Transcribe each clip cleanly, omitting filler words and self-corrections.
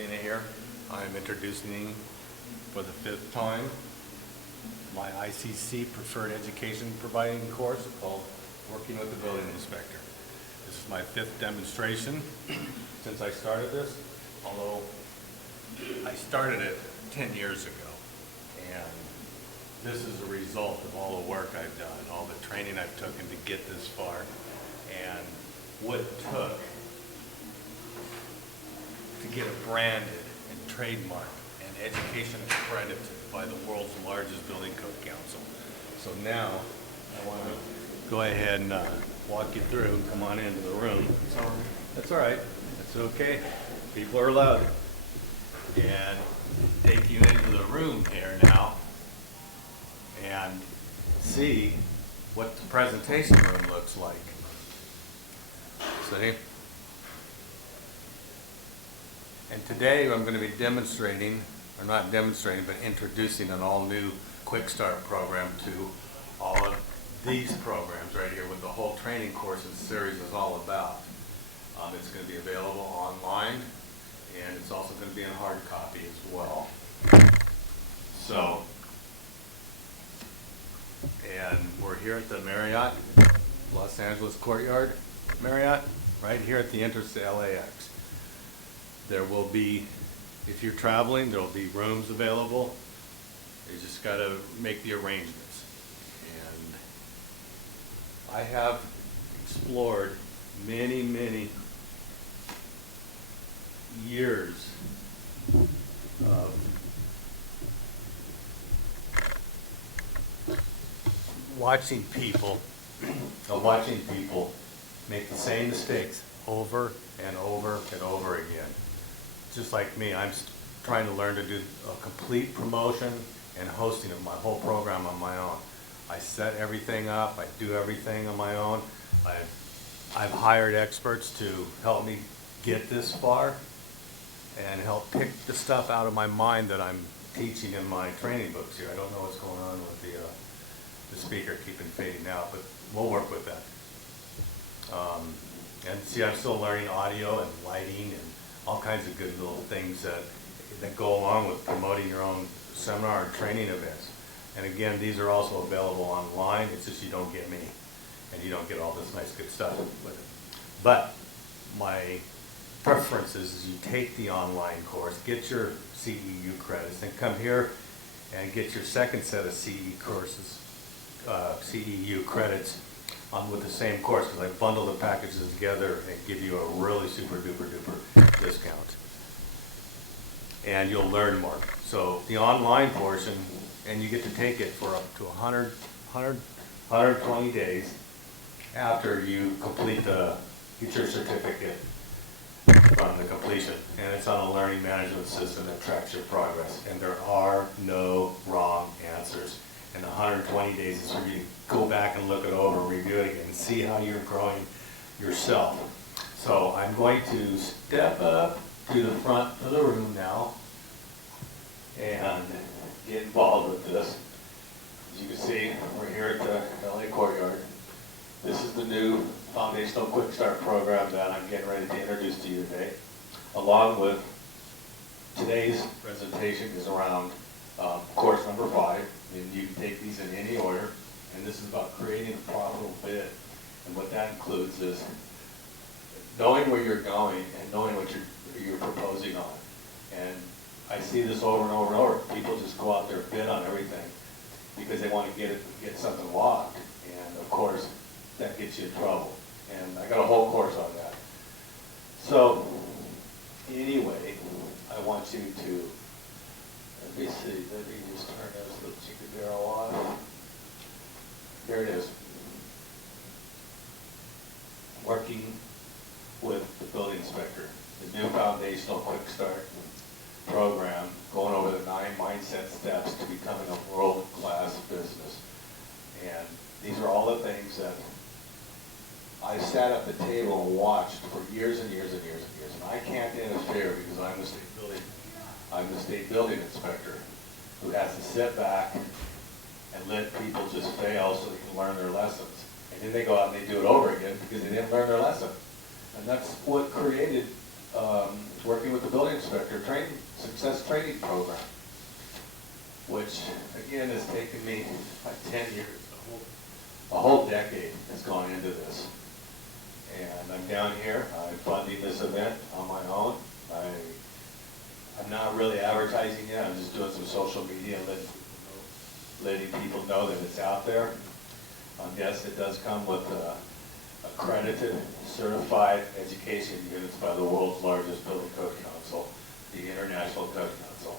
Messina here. I'm introducing for the 5th time my ICC Preferred Education Providing course called Working with the Building Inspector. This is my 5th demonstration since I started this, although I started it 10 years ago. And this is a result of all the work I've done, all the training I've taken to get this far, and what it took to get it branded and trademarked and education accredited by the world's largest building code council. So now I want to go ahead and walk you through. Come on into the room. Sorry. That's all right. That's okay. People are allowed. And take you into the room here now and see what the presentation room looks like. See? And today I'm going to be demonstrating, or not demonstrating, but introducing an all-new Quick Start program to all of these programs right here, what the whole training course and series is all about. It's going to be available online, and it's also going to be in hard copy as well. So, and we're here at the Marriott, Los Angeles Courtyard Marriott, right here at the entrance to LAX. There will be, if you're traveling, there will be rooms available. You just got to make the arrangements. And I have explored many, many years of watching people make the same mistakes over and over and over again. Just like me, I'm trying to learn to do a complete promotion and hosting of my whole program on my own. I set everything up, I do everything on my own. I've hired experts to help me get this far and help pick the stuff out of my mind that I'm teaching in my training books here. I don't know what's going on with the speaker keeping fading out, but we'll work with that. And see, I'm still learning audio and lighting and all kinds of good little things that go along with promoting your own seminar and training events. And again, these are also available online. It's just you don't get me, and you don't get all this nice good stuff with it. But my preference is you take the online course, get your CEU credits, then come here and get your second set of CEU credits with the same course, because I bundle the packages together and give you a really super duper duper discount. And you'll learn more. So the online portion, and you get to take it for up to 120 days after you get your certificate from the completion. And it's on a learning management system that tracks your progress. And there are no wrong answers. And 120 days is for you to go back and look it over, review it again, and see how you're growing yourself. So I'm going to step up to the front of the room now and get involved with this. As you can see, we're here at the LA Courtyard. This is the new Foundational Quick Start program that I'm getting ready to introduce to you today. Along with today's presentation is around course number 5. And you can take these in any order, and this is about creating a profitable bid. And what that includes is knowing where you're going and knowing what you're proposing on. And I see this over and over and over. People just go out there and bid on everything because they want to get something locked. And of course, that gets you in trouble. And I got a whole course on that. So anyway, I want you to, let me just turn this little chicken barrel off. Here it is. Working with the building inspector, the new Foundational Quick Start program, going over the 9 mindset steps to becoming a world-class business. And these are all the things that I sat at the table and watched for years and years and years and years. And I can't interfere because I'm the state building inspector who has to sit back and let people just fail so they can learn their lessons. And then they go out and they do it over again because they didn't learn their lesson. And that's what created working with the building inspector success training program, which again has taken me like 10 years, a whole decade has gone into this. And I'm down here, I'm funding this event on my own. I'm not really advertising yet, I'm just doing some social media, letting people know that it's out there. Yes, it does come with accredited, certified education units by the world's largest building code council, the International Code Council.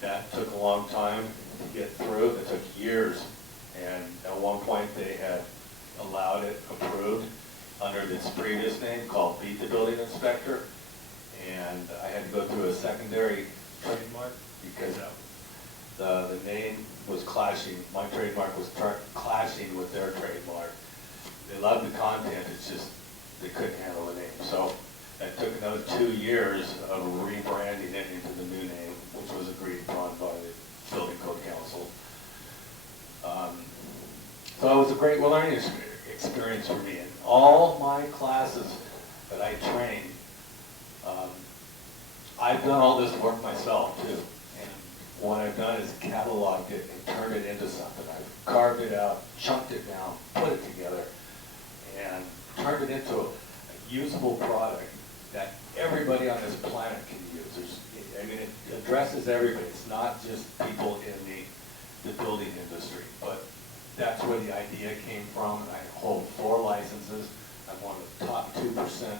That took a long time to get through. It took years, and at one point they had allowed it, approved, under its previous name called Beat the Building Inspector, and I had to go through a secondary trademark because the name was clashing, my trademark was clashing with their trademark. They loved the content, it's just they couldn't handle the name. So it took another 2 years of rebranding it into the new name, which was agreed upon by the Building Code Council. So it was a great learning experience for me. And all my classes that I trained, I've done all this work myself too. And what I've done is cataloged it and turned it into something. I've carved it out, chunked it down, put it together, and turned it into a usable product that everybody on this planet can use. I mean, it addresses everybody. It's not just people in the building industry, but that's where the idea came from. I hold 4 licenses. I'm one of the top 2%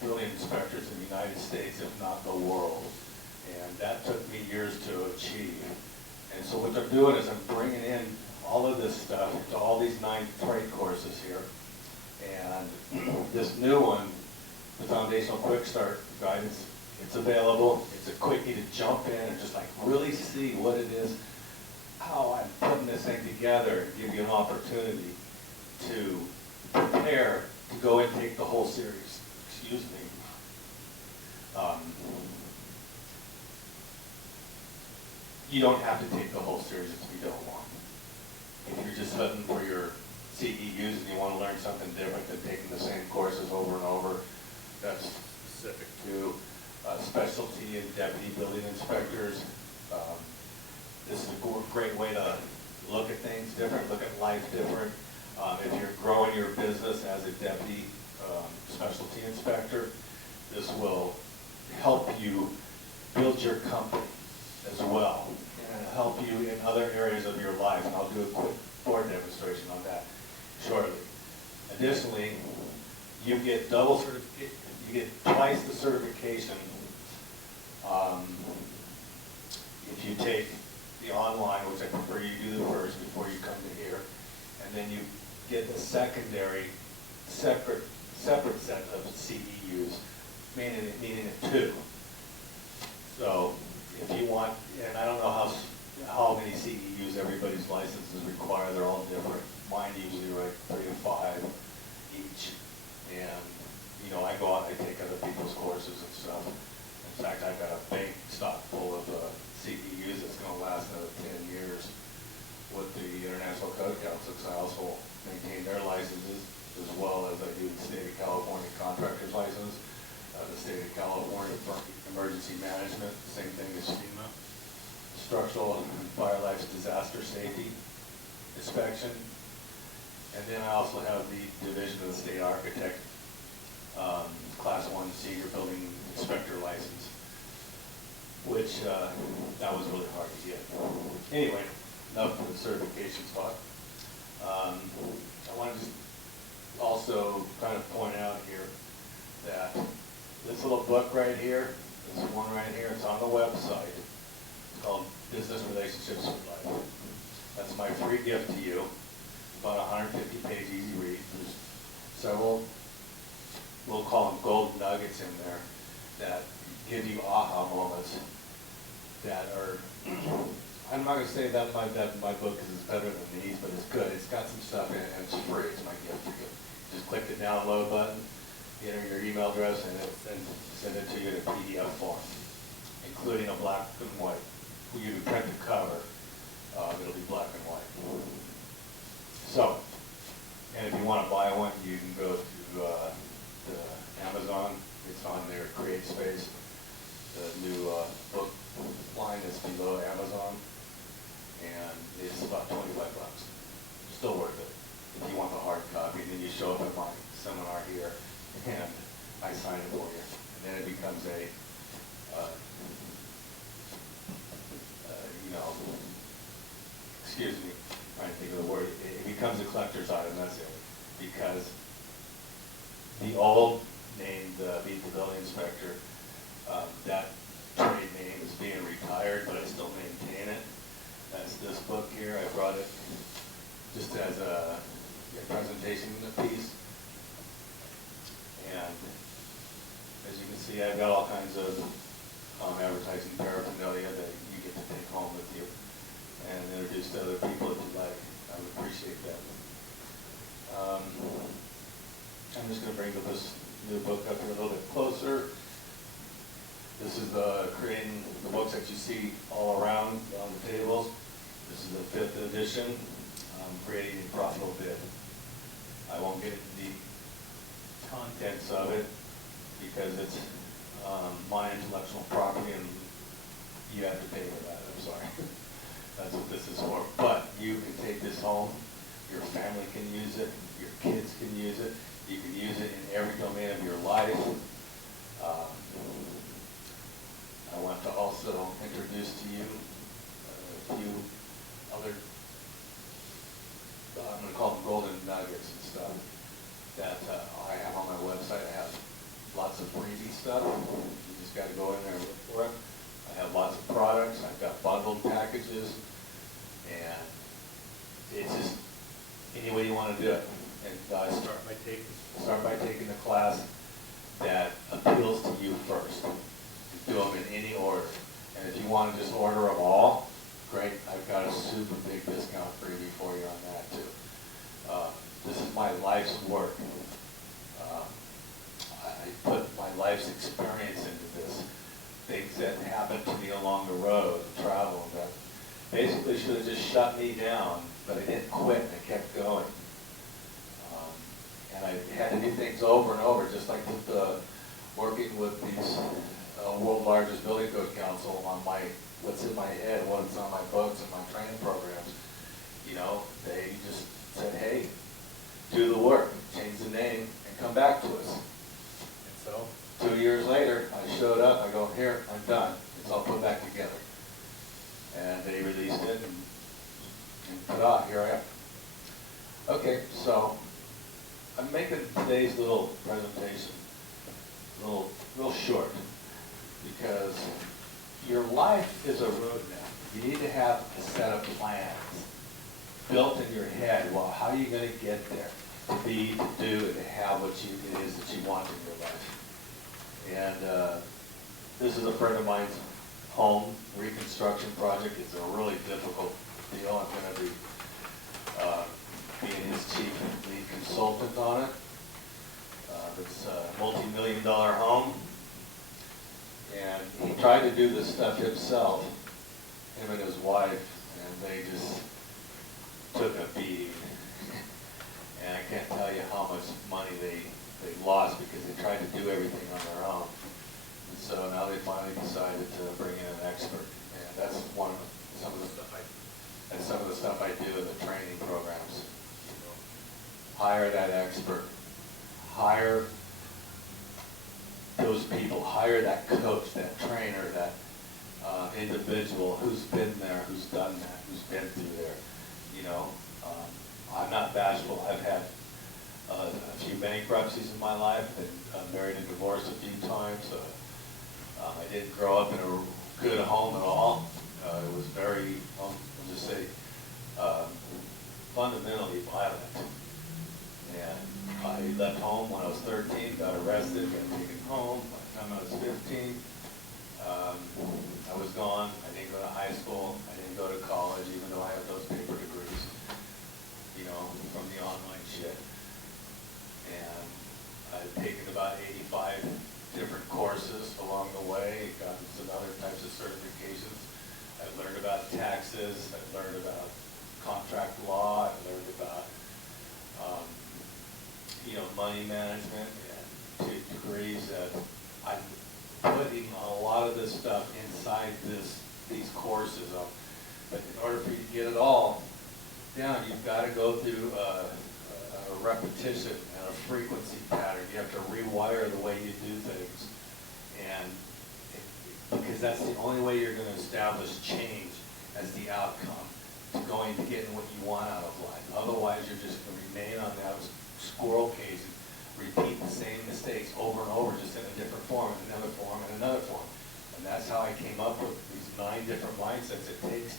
building inspectors in the United States, if not the world. And that took me years to achieve. And so what they're doing is I'm bringing in all of this stuff to all these 9 trade courses here. And this new one, the Foundational Quick Start Guidance, it's available. It's a quickie to jump in and just like really see what it is, how I'm putting this thing together, and give you an opportunity to prepare to go and take the whole series. Excuse me. You don't have to take the whole series if you don't want. If you're just hunting for your CEUs and you want to learn something different than taking the same courses over and over, that's specific to specialty and deputy building inspectors. This is a great way to look at things different, look at life different. If you're growing your business as a deputy specialty inspector, this will help you build your company as well, and help you in other areas of your life. And I'll do a quick board demonstration on that shortly. Additionally, you get you get twice the certification if you take the online, which I prefer you do the first before you come to here, and then you get a secondary, separate set of CEUs, meaning a 2. So if you want, and I don't know how many CEUs everybody's licenses require, they're all different. Mine usually write 3 to 5 each, and you know, I go out and I take other people's courses and stuff. In fact, I've got a bank stock full of CEUs that's going to last another 10 years with the International Code Council, because I also maintain their licenses, as well as I do the State of California Contractor's License, the State of California for Emergency Management, same thing as FEMA, Structural and Fire Life Disaster Safety Inspection, and then I also have the Division of the State Architect Class 1 Senior Building Inspector License, which that was really hard to get. Anyway, enough for the certification talk. I want to just also kind of point out here that this little book right here, this one right here, it's on the website. It's called Business Relationships for Life. That's my free gift to you. About 150-page easy read. There's several, we'll call them gold nuggets in there that give you aha moments that are, I'm not going to say that my book is better than these, but it's good. It's got some stuff in it and it's free. It's my gift to you. Just click the download button, enter your email address, and send it to you in a PDF form, including a black and white. You can print the cover. It'll be black and white. So, and if you want to buy one, you can go to Amazon. It's on their Create about 25 bucks. Still worth it if you want the hard copy. And then you show up at my seminar here, and I sign it for you. And then it becomes a, you know, excuse me, I'm trying to think of the word. It becomes a collector's item. That's it. Because the old name, Meet the Building Inspector, that trade name is being retired, but I still maintain it. That's this book here. I brought it just as a presentation piece. And as you can see, I've got all kinds of advertising paraphernalia that you get to take home with you and introduce to other people if you like. I would appreciate that. I'm just going to bring this new book up here a little bit closer. This is creating the books that you see all around on the tables. This is the 5th edition, creating a profitable bid. I won't get into the contents of it because it's my intellectual property and you have to pay for that. I'm sorry. That's what this is for. But you can take this home. Your family can use it. Your kids can use it. You can use it in every domain of your life. I want to also introduce to you a few other, I'm going to call them golden nuggets and stuff that I have on my website. I have lots of freebie stuff. You just got to go in there and look for it. I have lots of products. I've got bundled packages. And it's just any way you want to do it. And start by taking the class that appeals to you first. Do them in any order. And if you want to just order them all, great. I've got a super big discount freebie for you on that too. This is my life's work. I put my life's experience into this. Things that happened to me along the road, travel, that basically should have just shut me down, but I didn't quit and I kept going. And I had to do things over and over, just like working with these world largest building code council on what's in my head, what's on my books and my training programs. You know, they just said, hey, do the work, change the name, and come back to us. And so 2 years later, I showed up, I go, here, I'm done. It's all put back together. And they released it, and ta-da, here I am. Okay, so I'm making today's little presentation real short, because your life is a roadmap. You need to have a set of plans built in your head. Well, how are you going to get there? To be, to do, and to have what it is that you want in your life. And this is a friend of mine's home reconstruction project. It's a really difficult deal. I'm going to be being his chief lead consultant on it. It's a multi-million-dollar home. And he tried to do this stuff himself, him and his wife, and they just took a beating. And I can't tell you how much money they lost because they tried to do everything on their own. And so now they finally decided to bring in an expert. And that's some of the stuff I do in the training programs. Hire that expert. Hire those people. Hire that coach, that trainer, that individual who's been there, who's done that, who's been through there. You know, I'm not bashful. I've had a few bankruptcies in my life. I've married and divorced a few times. I didn't grow up in a good home at all. It was very, I'll just say, fundamentally violent. And I left home when I was 13, got arrested, got taken home. By the time I was 15, I was gone. I didn't go to high school. I didn't go to college, even though I have those paper degrees, you know, from the online shit. And I've taken about 85 different courses along the way, gotten some other types of certifications. I've learned about taxes. I've learned about contract law. I've learned about you know, money management, and 2 degrees that I'm putting a lot of this stuff inside these courses. But in order for you to get it all, down, you've got to go through a repetition and a frequency pattern. You have to rewire the way you do things, and because that's the only way you're going to establish change as the outcome to going to getting what you want out of life. Otherwise, you're just going to remain on that squirrel cage and repeat the same mistakes over and over, just in a different form, another form, and another form. And that's how I came up with these 9 different mindsets it takes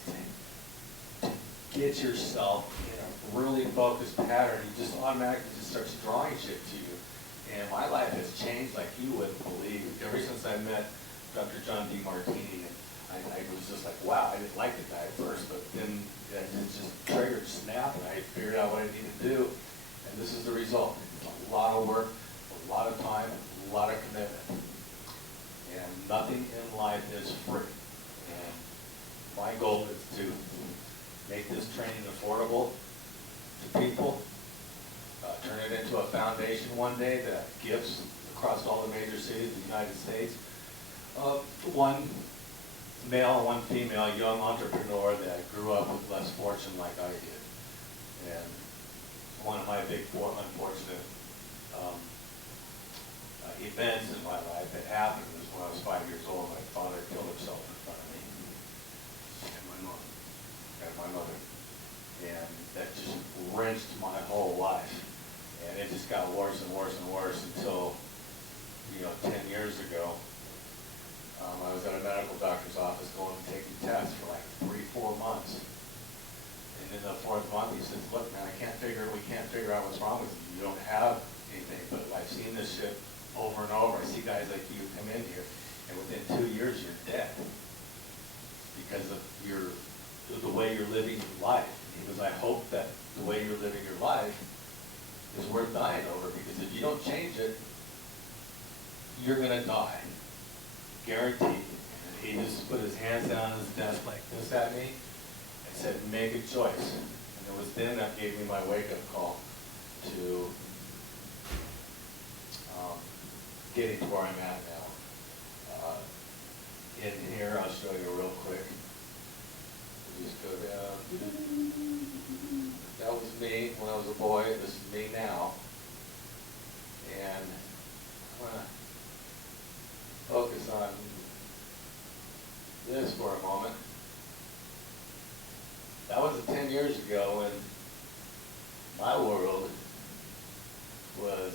to get yourself in a really focused pattern. You just automatically just starts drawing shit to you. And my life has changed like you wouldn't believe. Ever since I met Dr. John DeMartini, and I was just like, wow, I didn't like the guy at first, but then it just triggered, snap, and I figured out what I needed to do. And this is the result. It's a lot of work, a lot of time, a lot of commitment. And nothing in life is free. And my goal is to make this training affordable to people, turn it into a foundation one day that gives across all the major cities of the United States. One male and one female young entrepreneur that grew up with less fortune like I did. And one of my big unfortunate events in my life that happened was when I was 5 years old. My father killed himself in front of me and my mom and my mother. And that just wrenched my whole life. And it just got worse and worse and worse until, 10 years ago, I was at a medical doctor's office going and taking tests for like 3-4 months. And in the 4th month, he says, look, man, we can't figure out what's wrong with you. You don't have anything, but I've seen this shit over and over. I see guys like you come in here, and within 2 years, you're dead because of the way you're living your life. He goes, I hope that the way you're living your life is worth dying over, because if you don't change it, you're going to die. Guaranteed. And he just put his hands down on his desk like this at me and said, make a choice. And it was then that gave me my wake-up call to getting to where I'm at now. In here, I'll show you real quick. Just go down. That was me when I was a boy. This is me now. And I'm going to focus on this for a moment. That was 10 years ago when my world was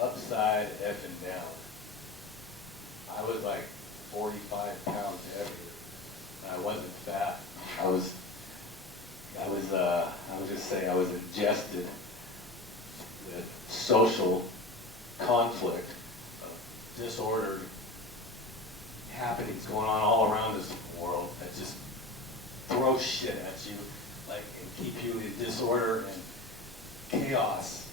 upside effing down. I was like 45 pounds heavier. And I wasn't fat. I was just saying, I was ingested with social conflict, disordered happenings going on all around us in the world that just throw shit at you, like, and keep you in disorder and chaos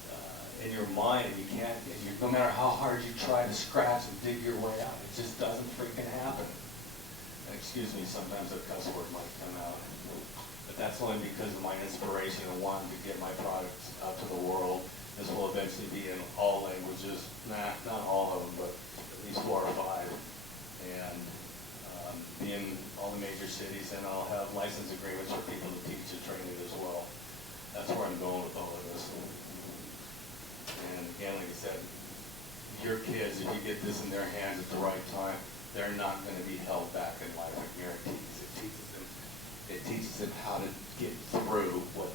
in your mind. And you can't, no matter how hard you try to scratch and dig your way out, it just doesn't freaking happen. And excuse me, sometimes a cuss word might come out. But that's only because of my inspiration and wanting to get my products out to the world. This will eventually be in all languages. Nah, not all of them, but at least 4 or 5. And be in all the major cities, and I'll have license agreements for people to teach and train it as well. That's where I'm going with all of this. And again, like I said, your kids, if you get this in their hands at the right time, they're not going to be held back in life, I guarantee you. It teaches them how to get through what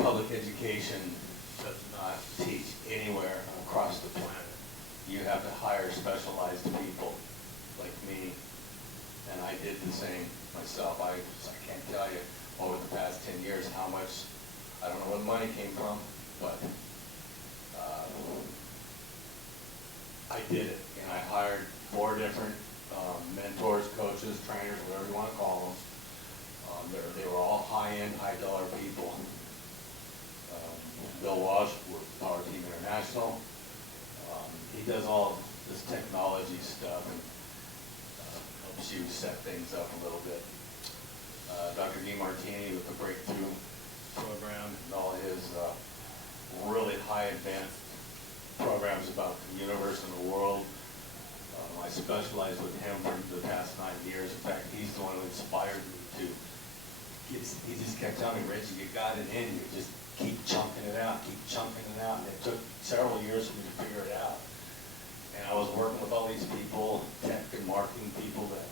public education does not teach anywhere across the planet. You have to hire specialized people like me, and I did the same myself. I can't tell you over the past 10 years how much, I don't know where the money came from, but I did it, and I hired 4 different mentors, coaches, trainers, whatever you want to call them. They were all high-end, high-dollar people. Bill Walsh with Power Team International. He does all this technology stuff and helps you set things up a little bit. Dr. DeMartini with the Breakthrough program and all his really high advanced programs about the universe and the world. I specialized with him for the past 9 years. In fact, he's the one who inspired me to, he just kept telling me, Reggie, you got it in you, just keep chunking it out, keep chunking it out. And it took several years for me to figure it out. And I was working with all these people, tech and marketing people that,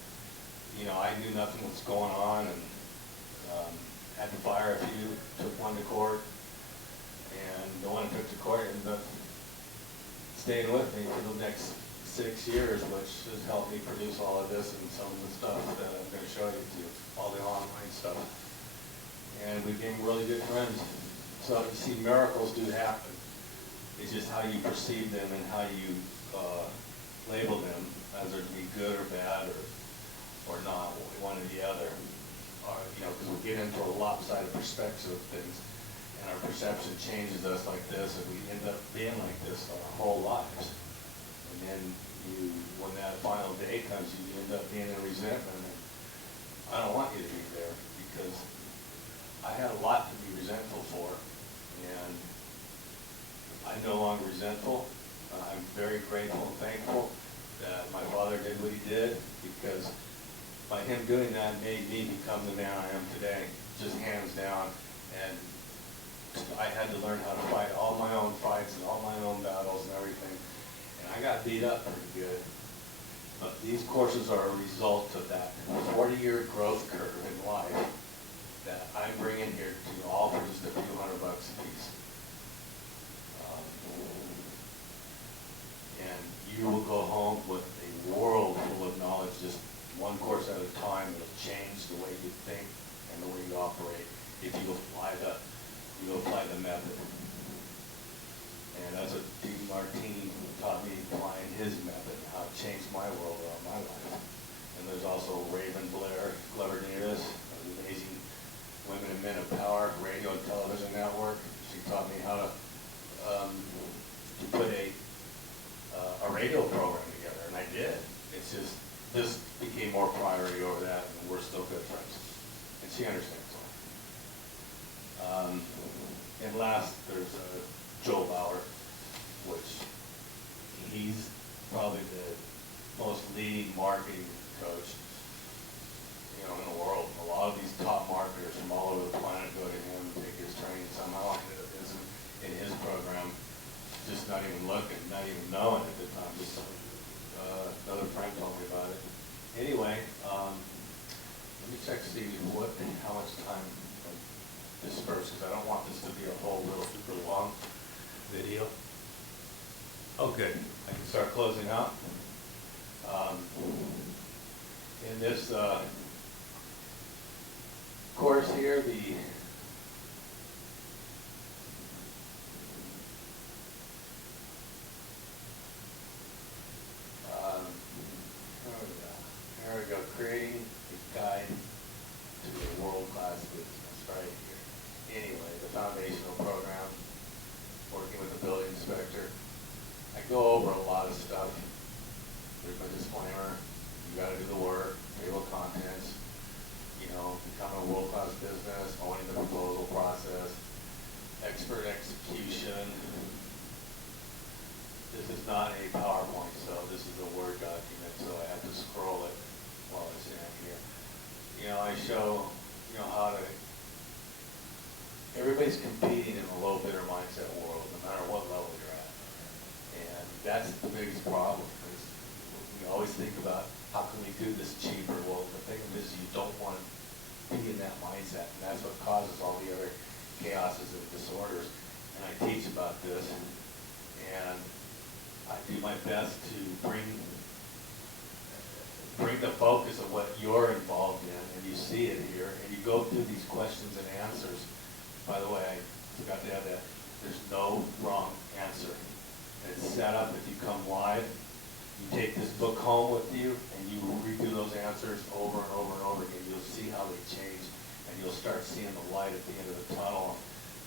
you know, I knew nothing was going on, and had to fire a few, took one to court, and the one I took to court ended up staying with me for the next 6 years, which has helped me produce all of this and some of the stuff that I'm going to show you too, all the online stuff. And we became really good friends. So you see, miracles do happen. It's just how you perceive them and how you label them, whether it be good or bad or not, one or the other. You know, because we get into a lopsided perspective of things, and our perception changes us like this, and we end up being like this our whole lives. And then when that final day comes, you end up being in resentment. And I don't want you to be there, because I had a lot to be resentful for, and I'm no longer resentful. I'm very grateful and thankful that my father did what he did, because by him doing that made me become the man I am today, just hands down. And I had to learn how to fight all my own fights and all my own battles and everything. And I got beat up pretty good. But these courses are a result of that 40-year growth curve in life that I'm bringing here to you all for just a few $100 a piece. And you will go home with a world full of knowledge, just one course at a time. It'll change the way you think and the way you operate if you apply the method. And that's what Dean Martini taught me, applying his method, how it changed my world around my life. And there's also Raven Blair, Clever News, an amazing Women and Men of Power radio and television network. She taught me how to put a radio program together, and I did. It's just, this became more priority over that, and we're still good friends. And she understands that. And last, there's Joe Bauer, which he's probably the most leading marketing coach, you know, in the world. A lot of these top marketers from all over the planet go to him and take his training. Somehow I ended up in his program, just not even looking, not even knowing at the time. Just another friend told me about it. Anyway, let me check to see how much time I disperse, because I don't want this to be a whole little super long video. Okay, I can start closing out. In this course here, there we go, creating a guide to a world-class business right here. Anyway, the foundational program, working with the building inspector. I go over a lot of stuff. There's a disclaimer, you gotta do the work, table of contents, you know, becoming a world-class business, owning the proposal process, expert execution. This is not a PowerPoint, so this is a Word document, so I have to scroll it while I stand here. You know, I show, you know, how to, everybody's competing in a low bidder mindset world, no matter what level you're at. And that's the biggest problem, is we always think about, how can we do this cheaper? Well, the thing is, you don't want to be in that mindset, and that's what causes all the other chaoses and disorders. And I teach about this, and I do my best to bring the focus of what you're involved in, and you see it here, and you go through these questions and answers. By the way, I forgot to add that there's no wrong answer. And it's set up, if you come live, you take this book home with you, and you redo those answers over and over and over again. You'll see how they change, and you'll start seeing the light at the end of the tunnel,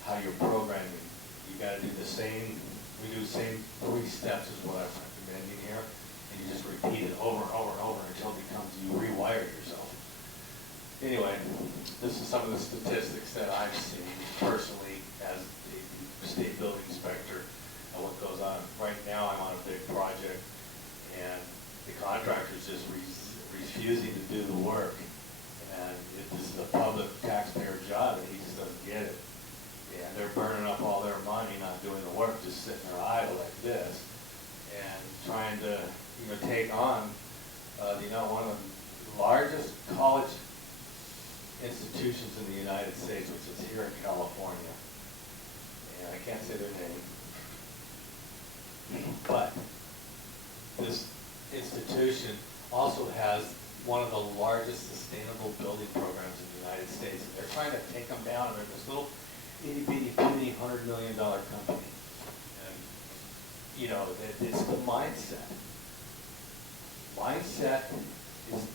how you're programming. You gotta do the same, we do the same 3 steps is what I'm recommending here, and you just repeat it over and over and over until it becomes, you rewire yourself. Anyway, this is some of the statistics that I've seen personally as a state building inspector and what goes on. Right now I'm on a big project, and the contractor's just refusing to do the work. And to take on, one of the largest college institutions in the United States, which is here in California. And I can't say their name. But this institution also has one of the largest sustainable building programs in the United States. And they're trying to take them down, and they're this little itty bitty puny $100 million company. And, it's the mindset. Mindset is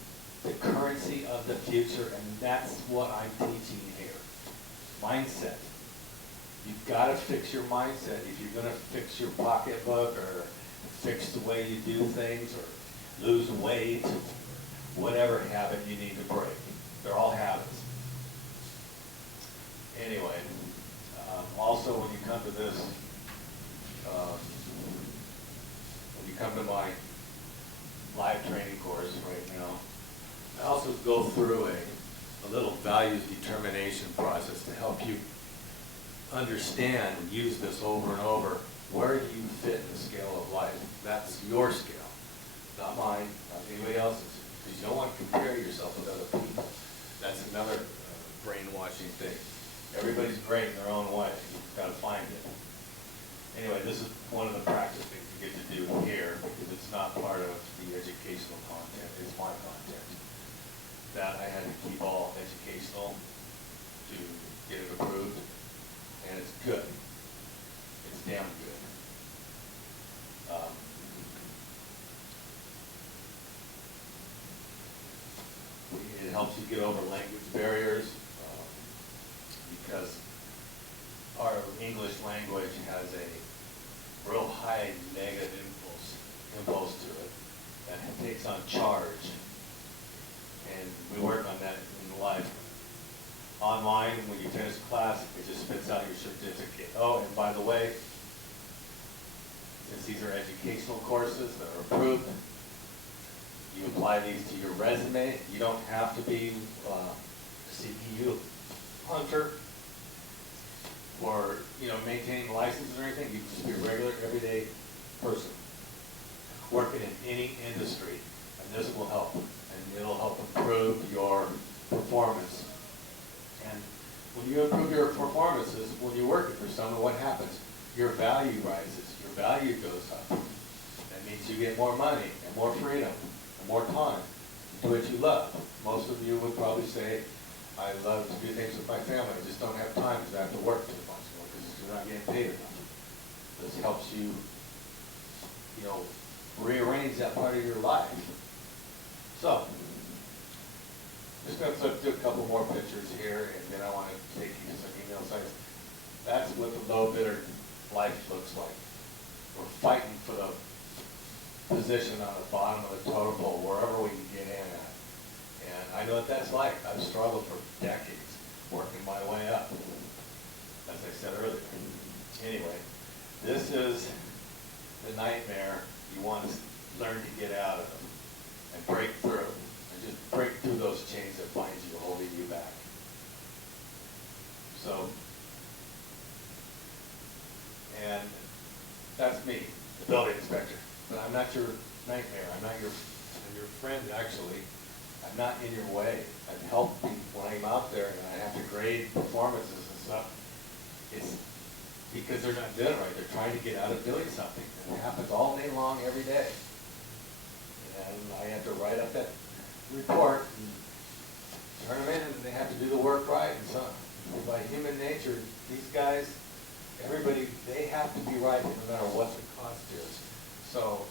the currency of the future, and that's what I'm teaching here. Mindset. You've got to fix your mindset if you're going to fix your pocketbook or fix the way you do things or lose weight, whatever habit you need to break. They're all habits. Anyway, also when you come to this, when you come to my live training course right now, I also go through a little values determination process to help you understand and use this over and over. Where do you fit in the scale of life? That's your scale, not mine, not anybody else's. Because you don't want to compare yourself with other people. That's another brainwashing thing. Everybody's great in their own way. You've got to find it. Anyway, this is one of the practice things you get to do here because it's not part of the educational content. It's my content. That I had to keep all educational to get it approved. And it's good. It's damn good. It helps you get over language barriers because our English language has a real high negative impulse to it that takes on charge. And we work on that in life. Online, when you finish class, it just spits out your certificate. Oh, and by the way, since these are educational courses that are approved, you apply these to your resume. You don't have to be a CPU hunter or maintaining licenses or anything. You can just be a regular, everyday person working in any industry, and this will help. And it'll help improve your performance. And when you improve your performances, when you're working for someone, what happens? Your value rises. Your value goes up. That means you get more money and more freedom and more time to do what you love. Most of you would probably say, I love to do things with my family. I just don't have time because I have to work too much because you're not getting paid enough. This helps you, rearrange that part of your life. So, just going to flip through a couple more pictures here, and then I want to take you to some email sites. That's what the low bidder life looks like. We're fighting for the position on the bottom of the totem pole, wherever we can get in at. And I know what that's like. I've struggled for decades working my way up, as I said earlier. Anyway, this is the nightmare you want to learn to get out of and break through. Just break through those chains that bind you, holding you back. So, and that's me, the building inspector. But I'm not your nightmare. I'm not I'm your friend, actually. I'm not in your way. I've helped people when I'm out there and I have to grade performances and stuff. It's because they're not doing it right. They're trying to get out of doing something. And it happens all day long, every day. And I have to write up that report and turn them in, and they have to do the work right. And so, by human nature, these guys, everybody, they have to be right no matter what the cost is. So,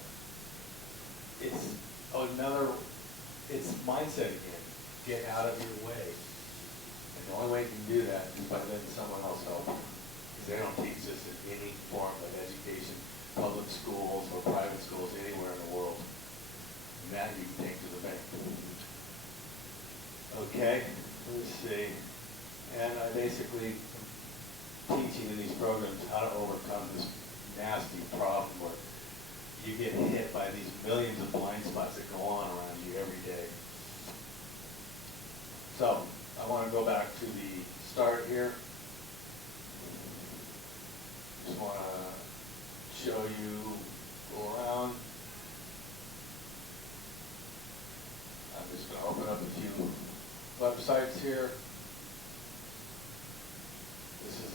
it's mindset again. Get out of your way. And the only way you can do that is by letting someone else help you. Because they don't teach this in any form of education, public schools or private schools anywhere in the world. And that you can take to the bank. Okay, let's see. And I basically am teaching in these programs how to overcome this nasty problem where you get hit by these millions of blind spots that go on around you every day. So, I want to go back to the start here. Just want to show you, go around. websites here. This is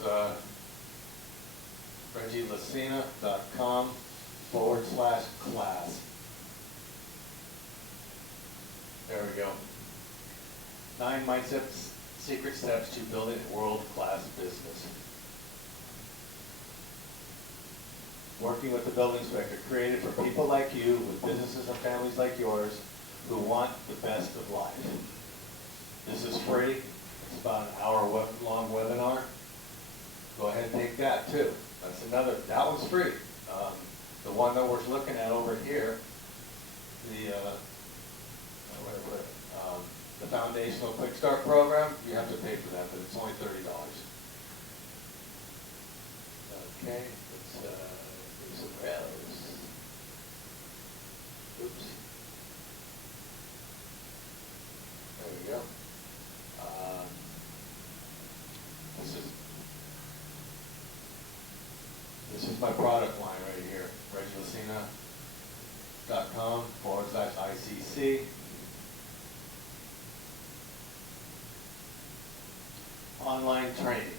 reggielasina.com/class. There we go. 9 secret steps to building a world-class business. Working with the building inspector, created for people like you, with businesses and families like yours, who want the best of life. This is free. It's about an hour-long webinar. Go ahead and take that too. That's another. That one's free. The one that we're looking at over here, the foundational quick start program, you have to pay for that, but it's only $30. Okay, let's do some arrows. Oops. There we go. This is my product line right here, reggielasina.com/ICC. Online training.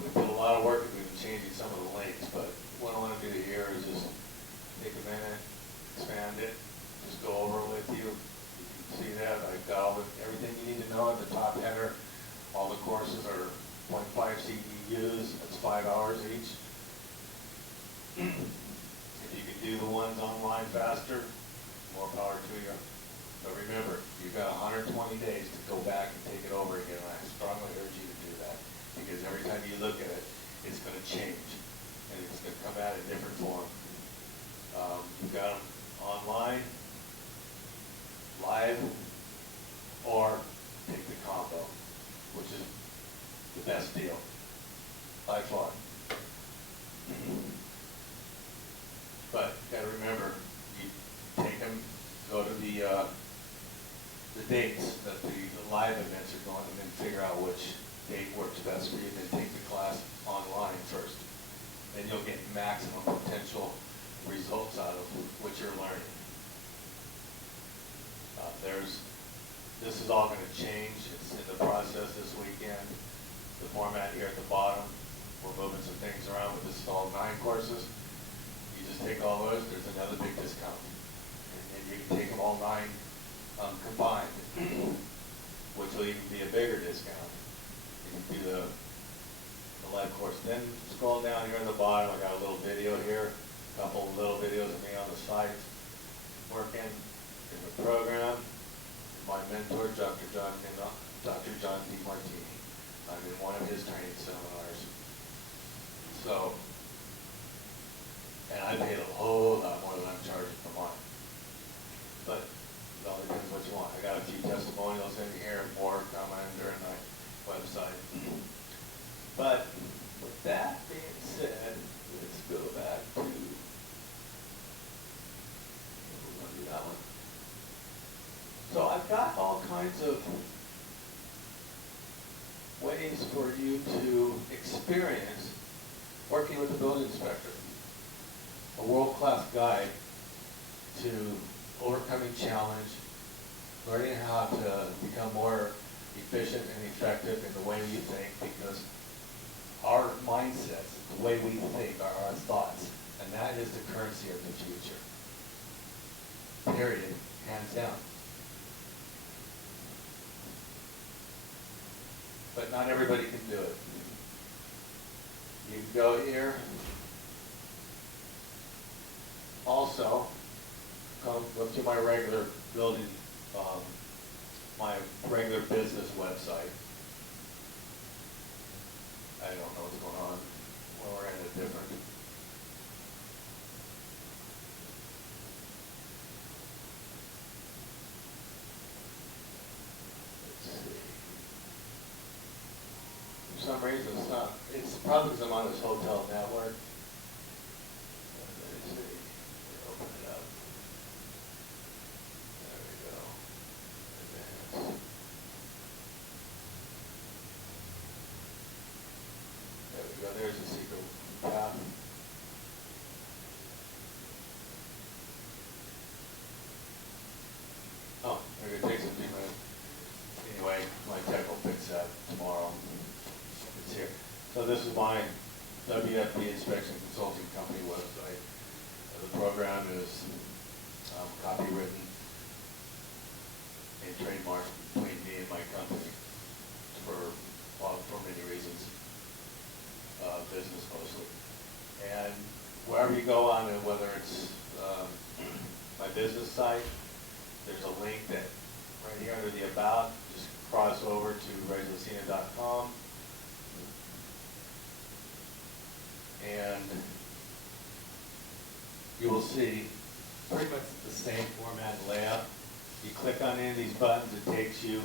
We put a lot of work into changing some of the links, but what I want to do here is just take a minute, expand it, just go over it with you. You can see that I've got everything you need to know at the top header. All the courses are 0.5 CEUs, that's 5 hours each. If you can do the ones online faster, more power to you. But remember, you've got 120 days to go back and take it over again, and I strongly urge you to do that, because every time you look at it, it's going to change, and it's going to come out in different form. You've got them online, live, or take the combo, which is the best deal, by far. But you got to remember, you take them, go to the dates that the live events are going, and then figure out which date works best for you. Then take the class online first. Then you'll get maximum potential results out of what you're learning. This is all going to change. It's in the process this weekend. The format here at the bottom, we're moving some things around, but this is all 9 courses. You just take all those, there's another big discount. And you can take them all 9 combined, which will even be a bigger discount. You can do the live course. Then scroll down here at the bottom, I got a little video here, a couple little videos of me on the site working in the program. My mentor, Dr. John DiMartini. I'm in one of his training seminars. So, and I paid a whole lot more than I'm charging for mine. But it all depends what you want. I got a few testimonials in here, more coming during my website. But with that being said, let's go back to, we'll do that one. So I've got all kinds of ways for you to experience working with the building inspector. A world-class guide to overcoming challenge, learning how to become more efficient and effective in the way we think, because our mindsets, the way we think, are our thoughts, and that is the currency of the future. Period. Hands down. But not everybody can do it. You can go here. Also, come to my regular building, my regular business website. I don't know what's going on. Well, we're in a different. For some reason it's not. It's probably because I'm on this hotel network. Let me see. Open it up. There we go. Advance. There we go. There's the secret path. Oh, maybe it takes a few minutes. cross over to regulacina.com, and you will see pretty much the same format and layout. You click on any of these buttons, it takes you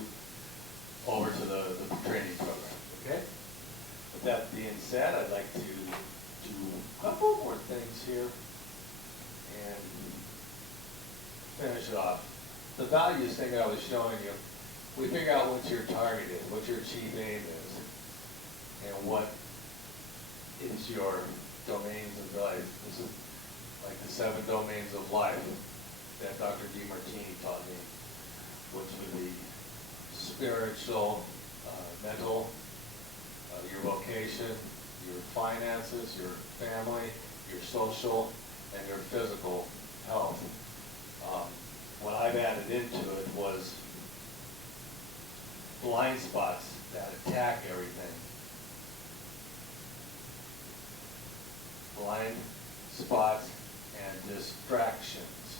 over to the training program, okay? With that being said, I'd like to do a couple more things here and finish it off. The values thing I was showing you, we figure out what your target is, what your chief aim is, and what is your domains of life. This is like the 7 domains of life that Dr. DeMartini taught me, which would be spiritual, mental, your vocation, your finances, your family, your social, and your physical health. What I've added into it was blind spots that attack everything. Blind spots and distractions.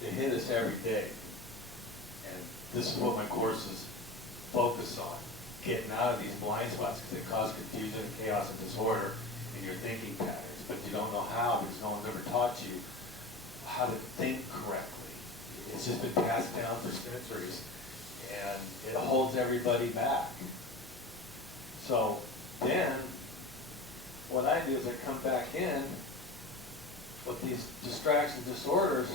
They hit us every day. And this is what my courses focus on. Getting out of these blind spots because they cause confusion, chaos, and disorder in your thinking patterns. But you don't know how because no one's ever taught you how to think correctly. It's just been passed down for centuries, and it holds everybody back. So then, what I do is I come back in with these distraction disorders.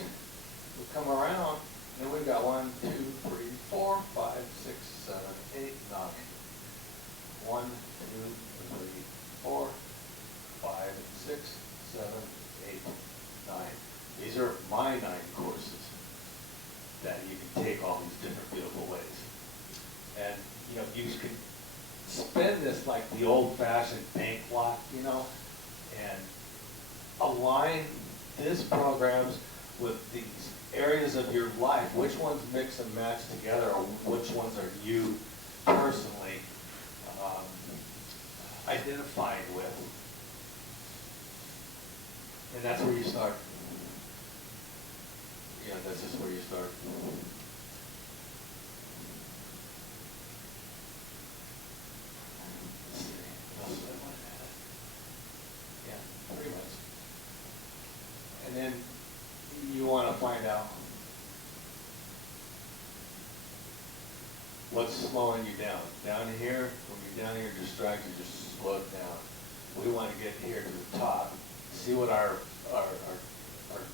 We come around, and we've got 1, 2, 3, 4, 5, 6, 7, 8, 9. 1, 2, 3, 4, 5, 6, 7, 8, 9. These are my 9 courses that you can take all these different beautiful ways. And, you know, you can spend this like the old-fashioned bank block, you know, and align these programs with these areas of your life. Which ones mix and match together, or which ones are you personally identifying with? And that's where you start. Yeah, that's just where you start. Let's see, what else do I want to add? Yeah, pretty much. And then you want to find out what's slowing you down. Down here, when you're down here distracted, just slow it down. We want to get here to the top, see what our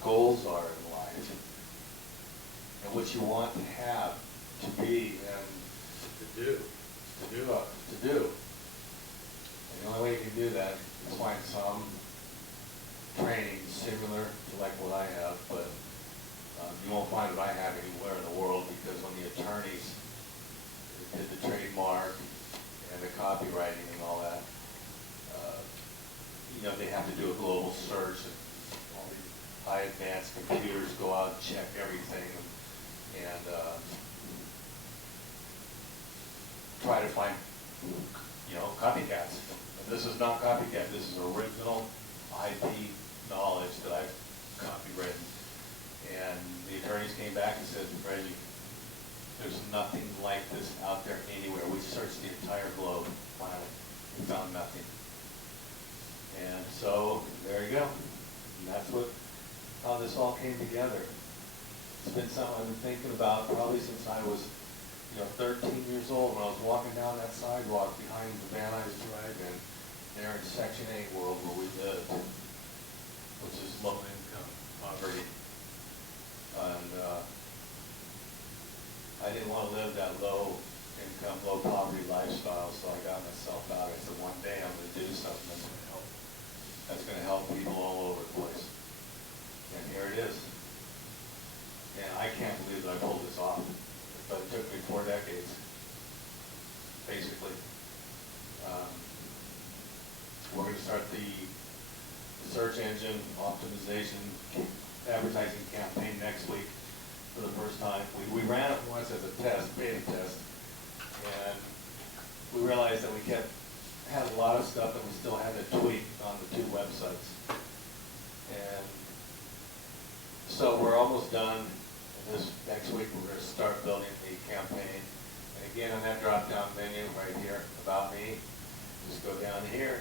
goals are in life, and what you want to have, to be, and to do. And the only way you can do that is find some training similar to like what I have, but you won't find what I have anywhere in the world, because when the attorneys did the trademark and the copywriting and all that, you know, they have to do a global search, and all these high advanced computers go out and check everything, and try to find, you know, copycats. And this is not copycat. This is original IP knowledge that I've copywritten. And the attorneys came back and said, Reggie, there's nothing like this out there anywhere. We searched the entire globe, planet, we found nothing. And so there you go. And that's how this all came together. It's been something I've been thinking about probably since I was, 13 years old, when I was walking down that sidewalk behind the Van Nuys Drive-In there in Section 8 world where we lived, which is low income poverty. And I didn't want to live that low income, low poverty lifestyle, so I got myself out. I said, one day I'm going to do something that's going to help. That's going to help people all over the place. And here it is. And I can't believe that I pulled this off. But it took me 4 decades, basically. We're going to start the search engine optimization advertising campaign next week for the first time. We ran it once as a test, beta test, and we realized that we had a lot of stuff that we still had to tweak on the 2 websites. And so we're almost done. This next week we're going to start building the campaign. And again, on that drop-down menu right here, About Me, just go down here,